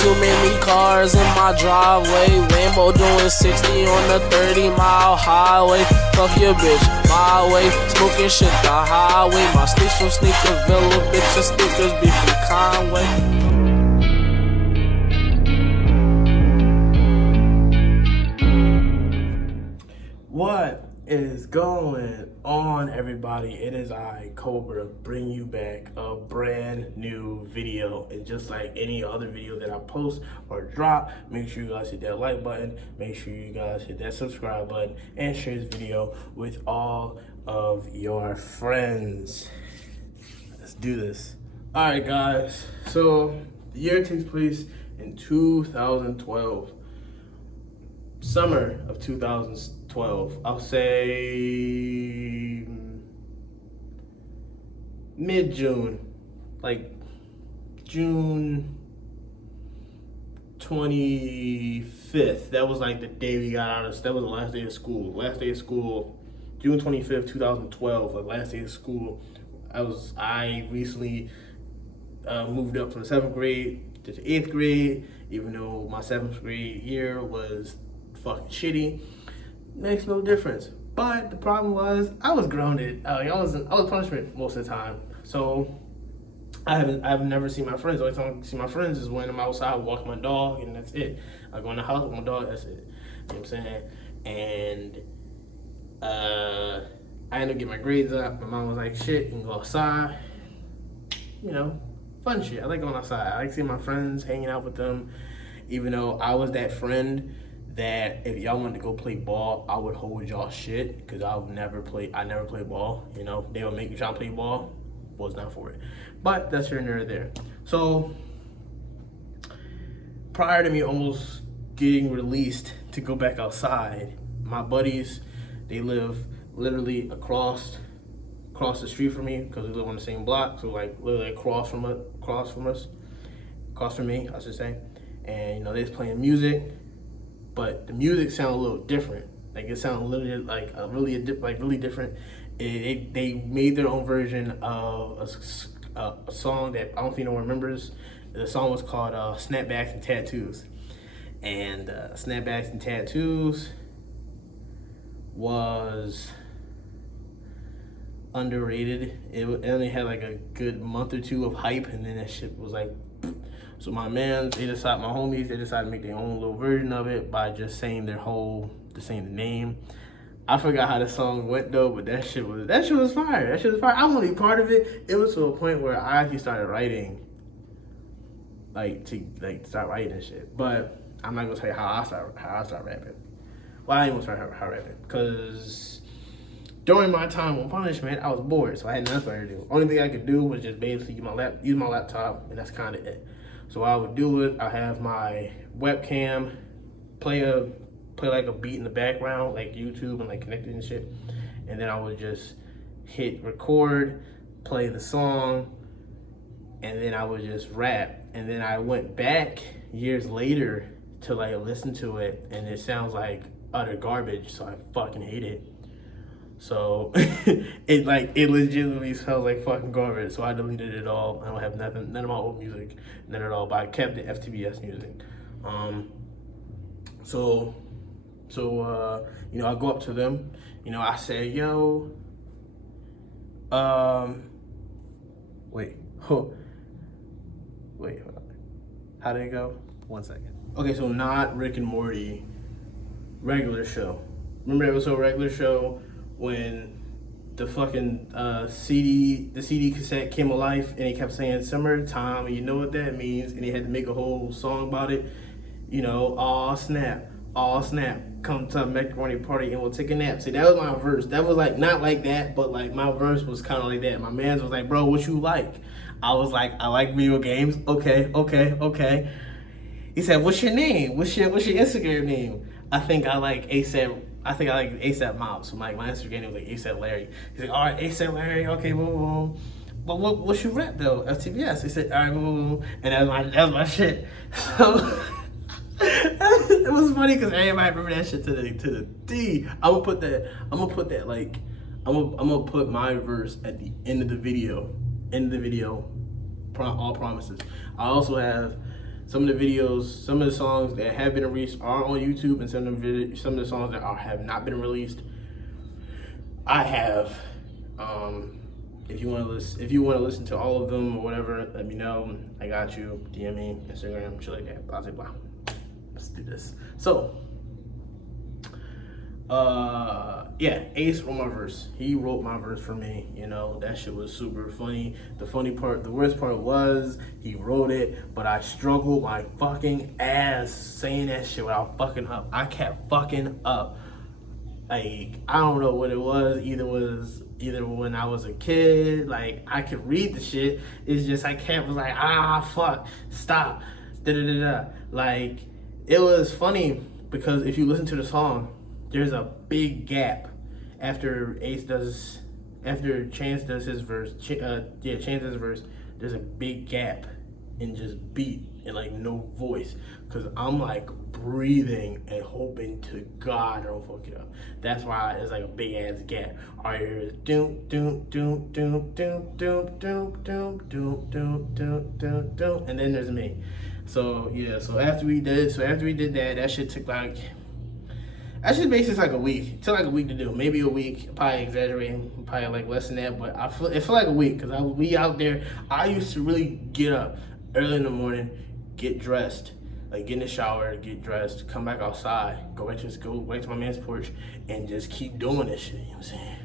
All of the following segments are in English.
too many cars in my driveway. Lambo doing 60 on the 30-mile highway. Fuck your bitch, my way. Smoking shit the highway. My sneaks from Sneakerville, bitch, and stickers be from Conway. What is going on, everybody? It is I, Cobra, bringing you back a brand new video. And just like any other video that I post or drop, make sure you guys hit that like button, make sure you guys hit that subscribe button, and share this video with all of your friends. Let's do this. All right, guys. So the year takes place in 2012. Summer of 2012, I'll say mid-June, like June 25th. That was like the day we got out of, that was the last day of school. June 25th, 2012, the last day of school. I recently moved up from the 7th grade to the 8th grade, even though my 7th grade year was fucking shitty. Makes no difference. But the problem was I was grounded. I was punishment most of the time. So I've never seen my friends. The only time I see my friends is when I'm outside walking my dog, and that's it. I go in the house with my dog, that's it. You know what I'm saying? And I ended up getting my grades up. My mom was like, shit, you can go outside. You know, fun shit. I like going outside. I like seeing my friends, hanging out with them. Even though I was that friend that if y'all wanted to go play ball, I would hold y'all shit, because I never played ball. You know, they would make me try to play ball. Was not for it. But that's here and there. So prior to me almost getting released to go back outside, my buddies, they live literally across the street from me, because we live on the same block. So like literally across from me, I should say. And you know, they was playing music. But the music sounded a little different. Like it sounded literally like really different. They made their own version of a song that I don't think no one remembers. The song was called Snapbacks and Tattoos. And Snapbacks and Tattoos was underrated. It only had like a good month or two of hype, and then that shit was like. So my homies, they decided to make their own little version of it by just saying the name. I forgot how the song went though, but that shit was fire. I wasn't even part of it. It was to a point where I actually started writing, start writing and shit. But I'm not gonna tell you how I start rapping. Well, I ain't gonna start how rapping, because during my time on punishment, I was bored, so I had nothing to do. Only thing I could do was just basically use my laptop, and that's kind of it. So I would do it. I have my webcam, play like a beat in the background, like YouTube, and like connected and shit. And then I would just hit record, play the song, and then I would just rap. And then I went back years later to like listen to it, and it sounds like utter garbage. So I fucking hate it. So it legitimately sounds like fucking garbage. So I deleted it all. I don't have none of my old music, none at all. But I kept the F.T.B.S. music. So you know, I go up to them. You know, I say, yo, wait, hold on. How did it go? 1 second. Okay, so not Rick and Morty, regular show. Remember the episode regular show? When the fucking CD cassette came alive, and he kept saying summertime, and you know what that means, and he had to make a whole song about it. You know, aw snap, come to a macaroni party and we'll take a nap. See, that was my verse. That was like not like that, but like my verse was kind of like that. My man's was like, bro, what you like? I was like, I like video games. Okay. He said, what's your name? What's your Instagram name? I think I like ASAP Mob. So my Instagram name was like ASAP Larry. He's like, all right, ASAP Larry, okay, boom. But what's your rap though? F.T.B.S. He said, all right, boom. And that was my shit. So it was funny because everybody remember that shit to the D. I'm gonna put my verse at the end of the video. All promises. I also have some of the videos, some of the songs that have been released are on YouTube, and some of the songs that have not been released, I have. If you want to listen to all of them or whatever, let me know. I got you. DM me, Instagram, shit like that. Blah blah blah. Let's do this. So, yeah, Ace wrote my verse. He wrote my verse for me. You know, that shit was super funny. The worst part was he wrote it, but I struggled my fucking ass saying that shit without fucking up. I kept fucking up. Like, I don't know what it was. Either when I was a kid, like, I could read the shit. It's just I was like, fuck, stop, da da da da. Like, it was funny because if you listen to the song, there's a big gap after Chance does his verse. Chance does his verse. There's a big gap in just beat and like no voice, because I'm like breathing and hoping to God I don't fuck it up. That's why it's like a big ass gap. All you hear is doom doom doom doom doom doom doom doom doom doom doom doom doom, and then there's me. So yeah, so after we did that shit took like, that shit basically like a week. It took like a week to do, maybe a week. Probably exaggerating, probably like less than that, but it felt like a week because we out there. I used to really get up early in the morning, get dressed, like get in the shower, get dressed, come back outside, go back to my man's porch, and just keep doing this shit. You know what I'm saying?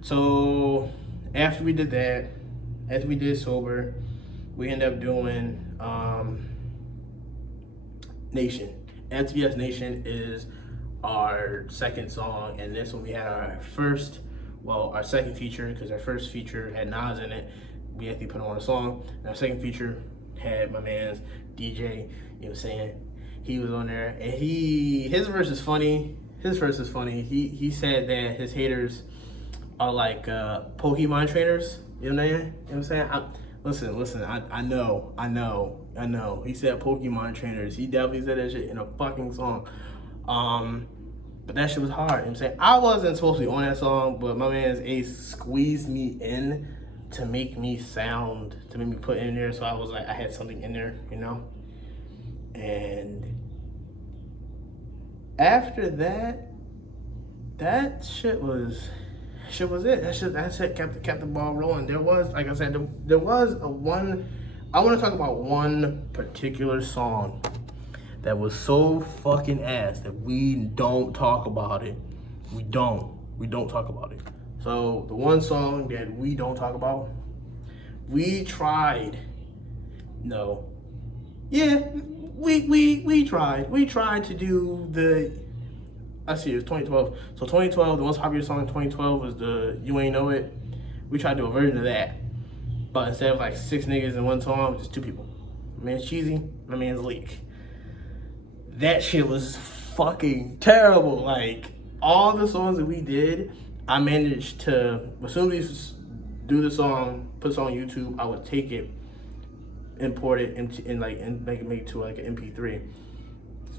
So after we did that, after we did sober, we ended up doing Nation. F.T.B.S. Nation is our second song, and this one we had our second feature, because our first feature had Nas in it. We actually put him on a song, and our second feature had my man's DJ, you know what I'm saying? He was on there, and his verse is funny. He said that his haters are like Pokemon trainers, you know what I'm saying? Listen, I know. He said Pokemon trainers. He definitely said that shit in a fucking song. But that shit was hard, you know what I'm saying? I wasn't supposed to be on that song, but my man's Ace squeezed me in to make me put in there, so I was like, I had something in there, you know? And after that shit was it. That shit kept the ball rolling. There was, like I said, I want to talk about one particular song that was so fucking ass that we don't talk about it. We don't talk about it. So the one song that we don't talk about, we tried to do the, let's see, it was 2012. So 2012, the most popular song in 2012 was the You Ain't Know It. We tried to do a version of that, but instead of like 6 niggas in one song, just 2 people. My man's Cheesy, my man's Leak. That shit was fucking terrible. Like, all the songs that we did, I managed to, as soon as we do the song, put it on YouTube, I would take it, import it, and make it to like an MP3,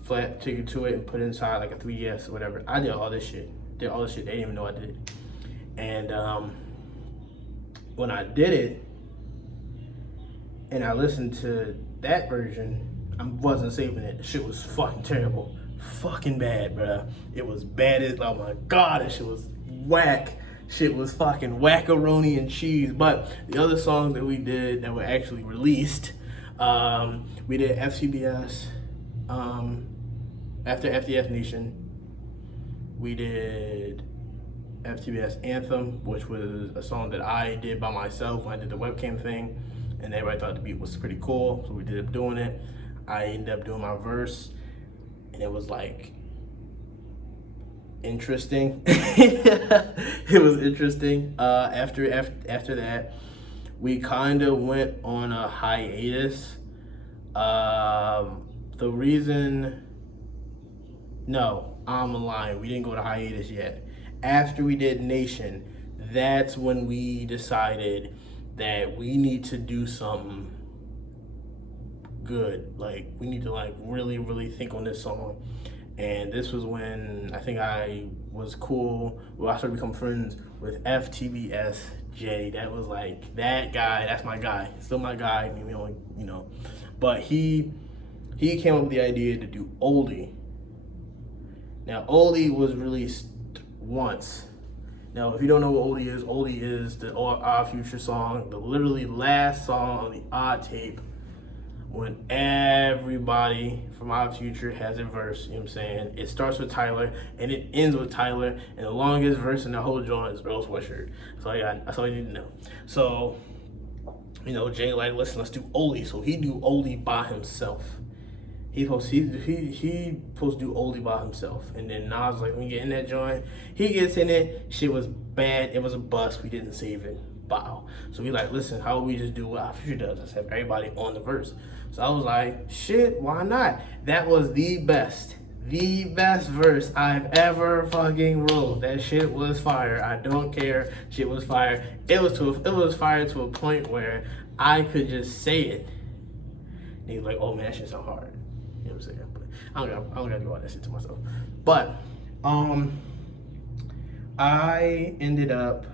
flat, take it to it, and put it inside like a 3DS or whatever. I did all this shit. They didn't even know I did it. And when I did it, and I listened to that version, I wasn't saving it. The shit was fucking terrible. Fucking bad, bruh. It was bad as, oh my God, that shit was whack. Shit was fucking wackaroni and cheese. But the other songs that we did that were actually released, we did F.T.B.S. After F.T.B.S. Nation, we did F.T.B.S. Anthem, which was a song that I did by myself when I did the webcam thing, and everybody thought the beat was pretty cool, so we ended up doing it. I ended up doing my verse, and it was like interesting. It was interesting. After that, we kind of went on a hiatus. The reason, no, I'm lying. We didn't go to hiatus yet. After we did Nation, that's when we decided that we need to do something good. Like, we need to like really think on this song. And this was when I think I was cool. Well, I started becoming friends with F.T.B.S. Jay. That was like, that guy, that's my guy. Still my guy. Maybe only, but he he came up with the idea to do oldie. Now, oldie was released once. Now, if you don't know what oldie is the Odd Future song, the literally last song on the Odd tape, when everybody from Odd Future has a verse, you know what I'm saying? It starts with Tyler, and it ends with Tyler, and the longest verse in the whole joint is Earl Sweatshirt. That's all you need to know. So, you know, Jay like, listen, let's do oldie. So he do oldie by himself. He supposed to do oldie by himself. And then Nas like, when you get in that joint, he gets in it, shit was bad, it was a bust, we didn't save it. Bow. So we like, listen, how would we just do what Our Future does? Let's have everybody on the verse. So I was like, shit, why not? That was the best verse I've ever fucking wrote. That shit was fire. I don't care. Shit was fire. It was fire to a point where I could just say it. And he was like, oh man, that shit sound hard. You know what I'm saying? But I don't gotta do all that shit to myself. But I ended up,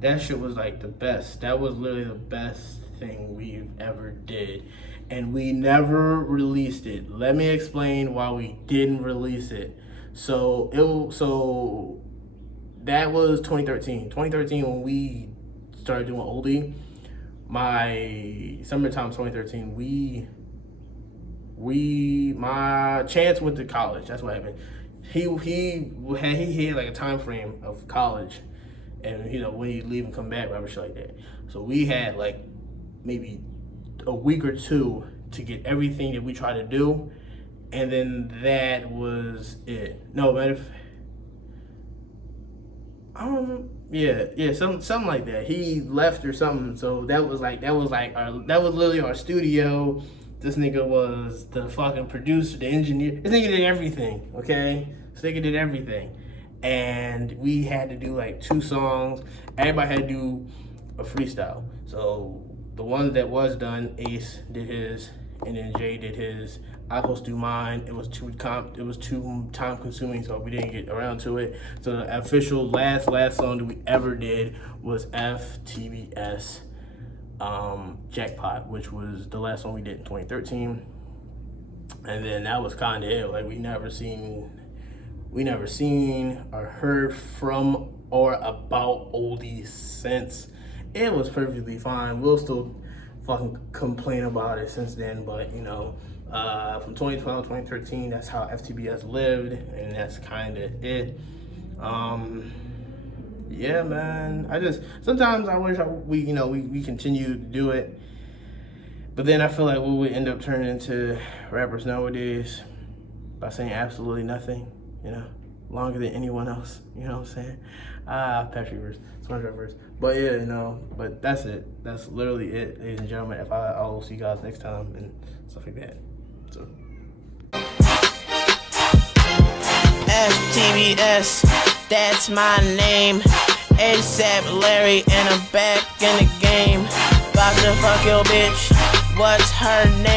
that shit was like the best. That was literally the best thing we've ever did. And we never released it. Let me explain why we didn't release it. So that was 2013. 2013 when we started doing oldie. My summertime 2013, my Chance went to college. That's what happened. He had like a time frame of college, and you know when you leave and come back, whatever shit like that. So we had like maybe a week or two to get everything that we tried to do, and then that was it. No, man, something like that. He left or something. So that was literally our studio. This nigga was the fucking producer, the engineer. This nigga did everything, okay? This nigga did everything. And we had to do like 2 songs. Everybody had to do a freestyle. So the one that was done, Ace did his, and then Jay did his. I was supposed to do mine. It was too time consuming, so we didn't get around to it. So the official last song that we ever did was F.T.B.S. Jackpot, which was the last one we did in 2013. And then that was kind of it. Like we never seen or heard from or about oldies since. It was perfectly fine. We'll still fucking complain about it since then, but you know, from 2012 2013, that's how F.T.B.S lived, and that's kind of it. Yeah, man. Sometimes I wish we continue to do it, but then I feel like we would end up turning into rappers nowadays by saying absolutely nothing, you know, longer than anyone else, you know what I'm saying? Patrick verse, SpongeBob verse. But yeah, you know, but that's it. That's literally it, ladies and gentlemen. I'll see you guys next time and stuff like that. So. F.T.B.S, that's my name. ASAP Larry, and I'm back in the game. About to fuck your bitch, what's her name?